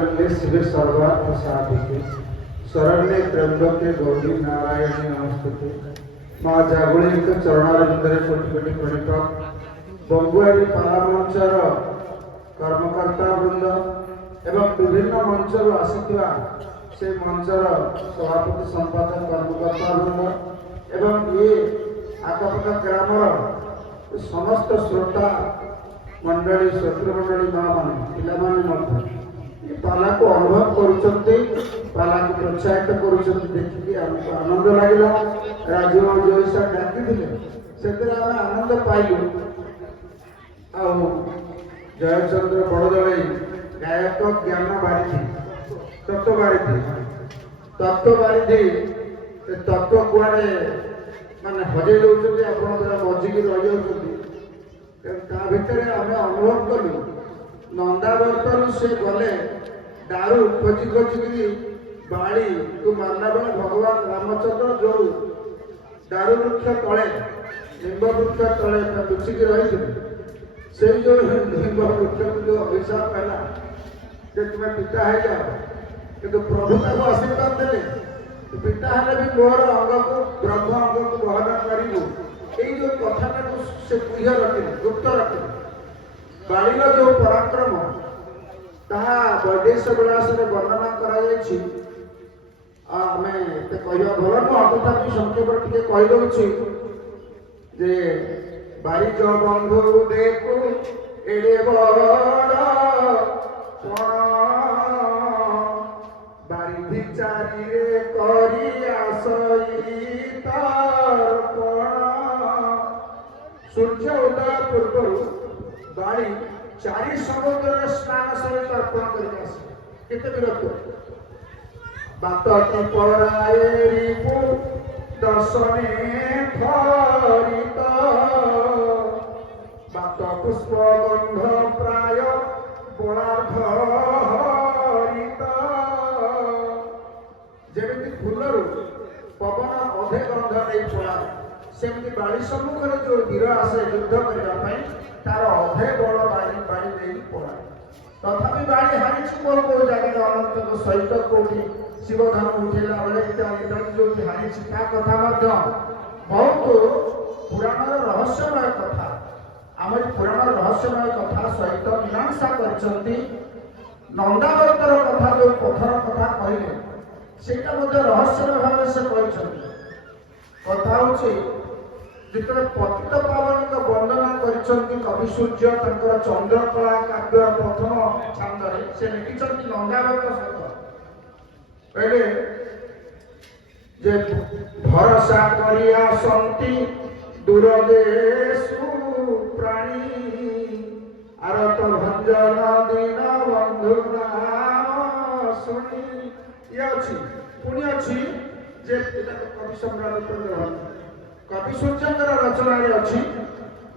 शिव सर्वार्थ साधिके शरण्ये त्र्यंबके गौरी नारायणी नमस्ते। माँ जागुड़ी चरणारविंदे कोटि कोटि प्रणीत बंगुआरी पालामंचर कर्मकर्ता वृंद एवं विभिन्न मंचर आसीथिबा से मंचर सभापति संपादक कर्मकर्ता वृंद एवं ये आखपाख ग्रामर समस्त श्रोता मंडली शत्रु मंडली माँ मान पिला पाला को अनुभव करुचंती पाला को प्रोत्साहित करुचंती देखिए हमको आनंद लगिला। राजीव जोईसा डाकी दिले सेतरे हम आनंद पाइलु। आ जयचंद्र बड़दले गायक ज्ञान बारिथी तत्व बारिथी तत्व कुआडे माने हजे दउछथि आपण जरा मजिकी रहि जाउछथि ता भितरे हमें अनुभव कलु। नंदावर्तन से गले दारू खोजी खोजी बाड़ी को मारना बेले भगवान रामचंद्र जो दारू वृक्ष तले निम्ब वृक्ष तले लुचिकी रही से जो निम्ब वृक्ष जो अभिशाप है जे तुम्हें पिता है जाओ किंतु प्रभु को आशीर्वाद देले पिता है भी मोर अंग को ब्रह्म अंग को बहन करू यही जो कथा से गुह्य रखे गुप्त रखे बाड़ीर जो पराक्रम ताहा वैदेश विलास वर्णना कराई आमे कहवा भल नुह तथापि संक्षेप टे कहीदे जे बारिज बंधु देखु एड़े बड़ बारिधि चारि करी आसई सूर्य उदय पूर्व बाड़ी चारि समुद्र स्नान सहित अर्पण करते विरक्त बातती पराए दर्शने धरित बात पुष्प गंध प्राय बलार्ध हरित जमी फूलर पवन अधे गंध नहीं पड़ा सेमती बाड़ी सम्मुखें जो वीर आसे युद्ध करने तार अधे बल बाड़ी बाड़ी दे पड़ा तथापि बाड़ी हारी कौन कौ जगह अनंत सहित कौटी शिवधन उठेला बेले इत्यादि जो हारी कथा बहुत पुराण रहस्यमय कथा आम पुराण रहस्यमय कथा सहित मीमांसा कर नंदावर्तर कथा जो पथर कथा कहले सेटा रहस्यमय भाव से कथा हूँ जिते पतित पावन वंदना कवि सूर्य चंद्रकला काव्य प्रथम छांद से लिखिं नंदावर्त शब्द कहले जे भरसा करिया संति दूर देशु प्राणी आरत भंजन दिन बंधु नाम शुणी ये अच्छी पुणी अच्छी जे कवि सम्राट कवि सूर्य रचना अच्छी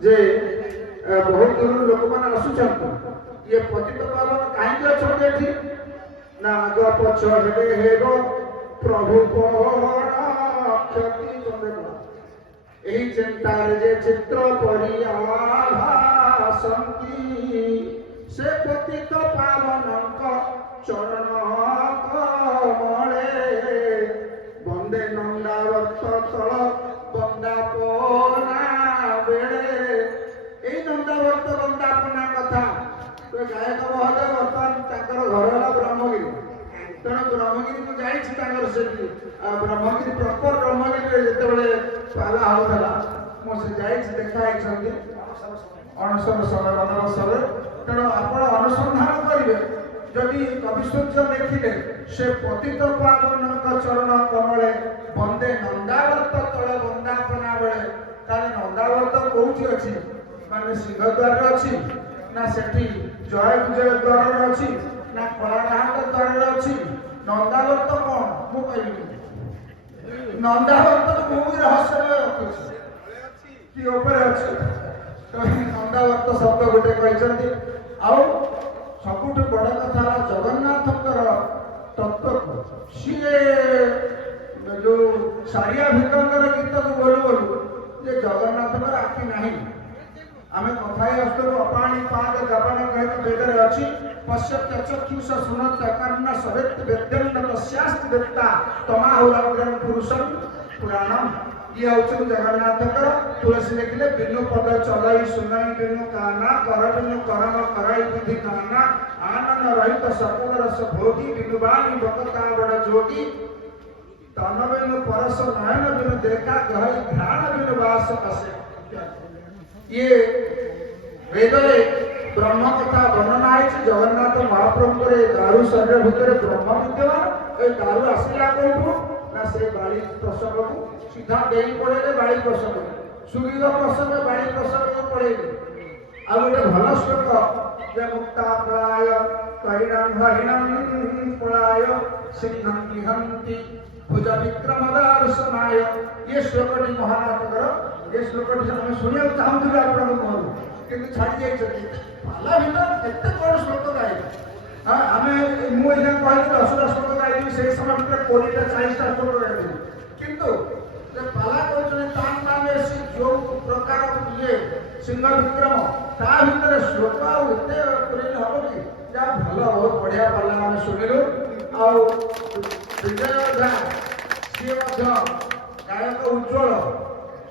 जे बहुत दूर लोक मैंने आसुंच ये पतित पावन कहीं अच्छा ना आग पछ हेब प्रभु क्षति यही चिंतार जे चित्र परिया से पतित पावन चरण कमले बंदे नंदावर्त तल बंदापना बेले यही नंदावर्त बंदापना कथा तो गायक महोदय बर्तमान घर है ब्रह्मगिरी तेणु ब्रह्मगिरी को जाइए ब्रह्मगिरी प्रपर ब्रह्मगिरी जिते पाला होता मुझे देखाई अणसर समय अनवसर तेणु आप अनुसंधान करेंगे जदि कवि सूर्य देखिले से पतित पावन चरण कमले बंदे नंदावर्त तल बंदापना बेले ताले नंदावर्त कौटी अच्छी माने सिंहद्वार अच्छी ना सेठी जय विजय द्वार अच्छी ना कलाहाट द्वार अच्छी नंदावर्त कौन मु कहली नंदावर्त मुझे रहस्य रखुची कि ऊपर अच्छी नंदावर्त शब्द गोटे कहते आउ सबुठ बड़ कथा जगन्नाथंकर तत्व सी जो सारिया भितर गीत को बोलू बोलू जे जगन्नाथंकर आखि नहीं आम कथा अपाणी पाद जपान कह वेद अच्छी पश्यत्य चक्षुष शृणोत्य कर्ण सवेत्य वेद्यं न तस्यास्ति वेत्ता तमाहुरग्रं पुरुषं पुराणम। ये हूँ जगन्नाथकर तुलसी लिखिले बिनु पद चलई सुनई बिनु काना कर बिनु करम करई विधि नाना आनंद रहित सकुल रस भोगी बिनु बाणी बकता बड़ जोगी तन बिनु परस नयन बिनु देखा गहई ध्यान बिनु वास कसे। ये वेद ब्रह्म कथा वर्णना है जगन्नाथ महाप्रभु दारू शरीर भितर ब्रह्म विद्यमान ए दारू आसला कौटू ना से बाड़ी प्रसंग को सीधा देई पड़े बाड़ी प्रसंग सुगीत प्रसंग बाड़ी प्रसंग पड़े आ गोटे भल श्लोक जे मुक्ता पलाय कहिनं हरिणं पलाय सिंहं विहन्ति भुज विक्रम दर्शनाय। ये श्लोकटी महानाथकर ये श्लोकटी हम सुनिया चाहूँ आपन मुहर किंतु छाड़ी जाई पाला भीतर केते बड़ श्लोक गाई आमे मु एजा कहली 10टा श्लोक गाई से समय भीतर 20टा 40टा श्लोक गाई किंतु जे पाला कहछन तान नामे से जो प्रकार ये सिंह विक्रम ता भीतर श्लोक आ एते पुरे हबो कि जा भलो बहुत बढ़िया पाला हम सुनिलु आ विजय झा से मध्य गायक उज्ज्वल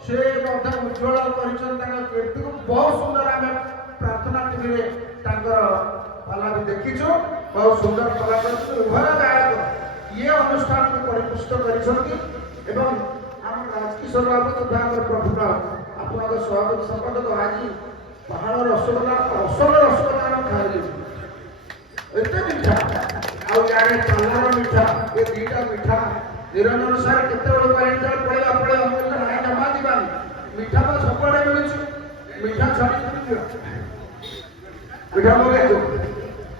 से मध्य उज्ज्वल करिछन तांका कीर्ति को बहुत सुंदर आमे प्रार्थना टीवी पाला भी देखीचु बहुत सुंदर कलाकार उभय गायक ये अनुष्ठान को परिपुष्ट करिछंती एवं हम राजकिशोर बाबू तथा प्रभुर आपन स्वागत संपद आज पहाड़ रसगोल्ला असल रसगोल्ला हम खाइले एते मीठा आ यारे चल्लार मीठा ये दीटा मीठा निरंजन सार केते बड़ क्वालिटी पड़ेगा पड़े हम नहीं जमा दिबानी मीठा तो सबड़े मिलुछ मीठा छाड़ी मीठा मगे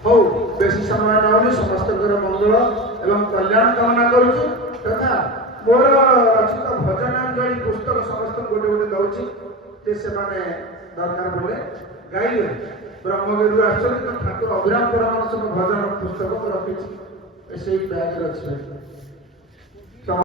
हो बेसी समय नहले समस्त मंगल एवं कल्याण कामना करूछु तथा मोर रचित भजनांजलि पुस्तक समस्त गोटे गोटे दउछि जे से माने दरकार बोले गाइले ब्रह्मगिरी आश्चर्य ठाकुर अभिराम परमहंस भजन पुस्तक रखिछि से बैग रछि